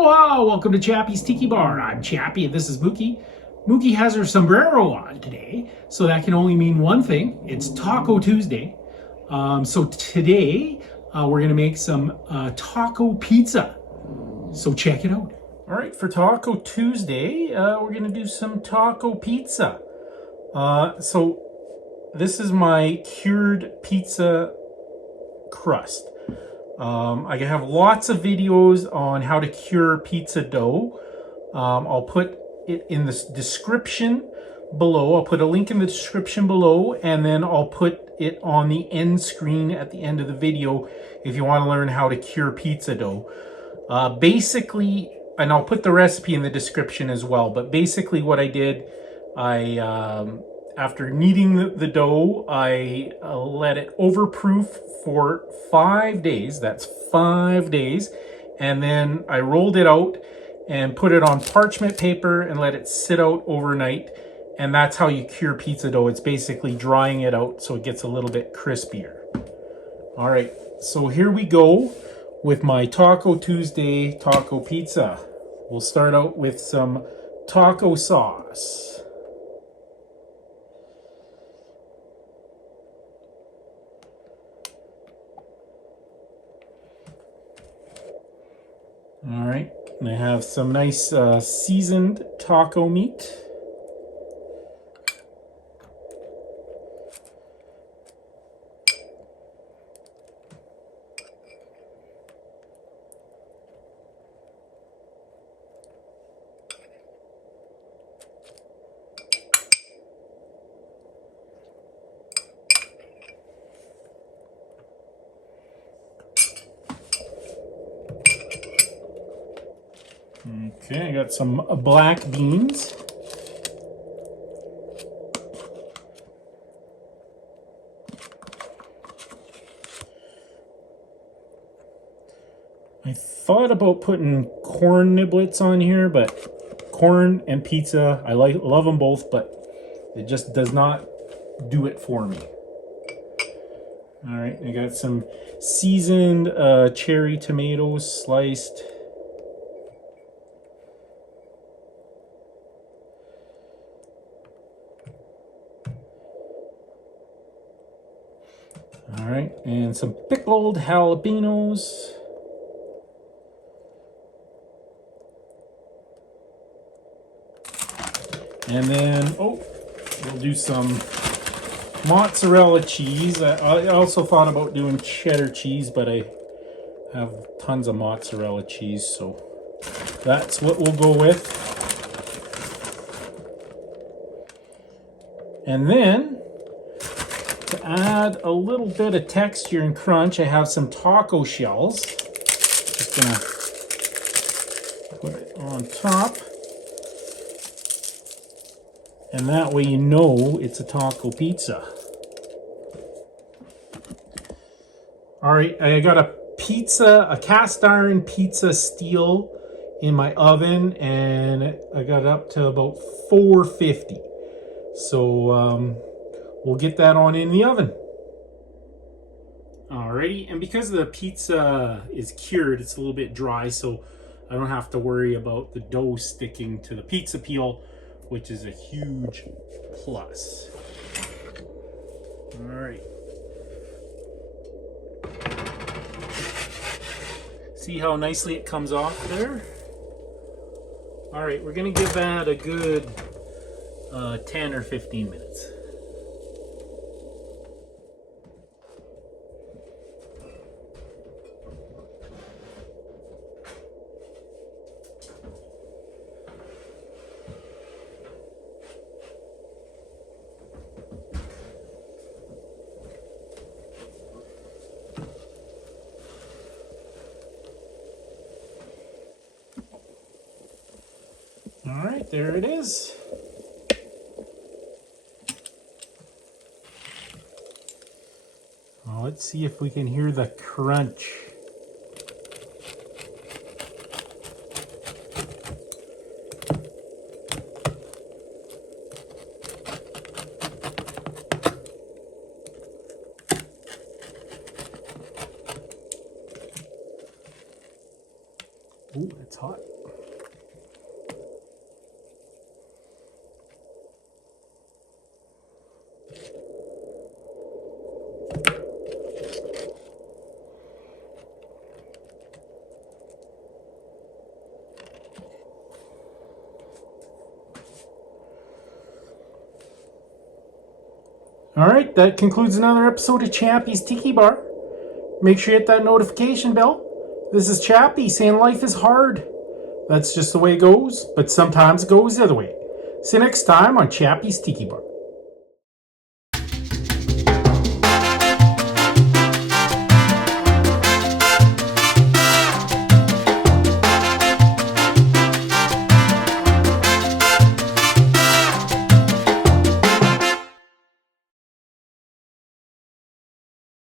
Aloha! Welcome to Chappy's Tiki Bar. I'm Chappy and this is Mookie. Mookie has her sombrero on today, so that can only mean one thing. It's Taco Tuesday. So today we're gonna make some taco pizza. So check it out. All right, for Taco Tuesday, we're gonna do some taco pizza. So this is my cured pizza crust. I have lots of videos on how to cure pizza dough. I'll put it in the description below. I'll put a link in the description below, and then I'll put it on the end screen at the end of the video if you want to learn how to cure pizza dough. Basically, and I'll put the recipe in the description as well, but basically what I did, after kneading the dough, I let it overproof for 5 days. That's 5 days. And then I rolled it out and put it on parchment paper and let it sit out overnight. And that's how you cure pizza dough. It's basically drying it out so it gets a little bit crispier. All right, so here we go with my Taco Tuesday taco pizza. We'll start out with some taco sauce. All right, and I have some nice seasoned taco meat. Okay, I got some black beans. I thought about putting corn niblets on here, but corn and pizza, I love them both, but it just does not do it for me. All right, I got some seasoned cherry tomatoes sliced. All right, and some pickled jalapeños. And then, we'll do some mozzarella cheese. I also thought about doing cheddar cheese, but I have tons of mozzarella cheese, so that's what we'll go with. And then, to add a little bit of texture and crunch, I have some taco shells. Just gonna put it on top. And that way you know it's a taco pizza. All right, I got a cast iron pizza steel in my oven, and I got it up to about 450. So we'll get that on in the oven. Alrighty, and because the pizza is cured, it's a little bit dry, so I don't have to worry about the dough sticking to the pizza peel, which is a huge plus. Alright. See how nicely it comes off there? Alright, we're gonna give that a good 10 or 15 minutes. All right, there it is. Well, let's see if we can hear the crunch. Ooh, it's hot. All right, that concludes another episode of Chappy's Tiki Bar. Make sure you hit that notification bell. This is Chappy saying life is hard. That's just the way it goes, but sometimes it goes the other way. See you next time on Chappy's Tiki Bar.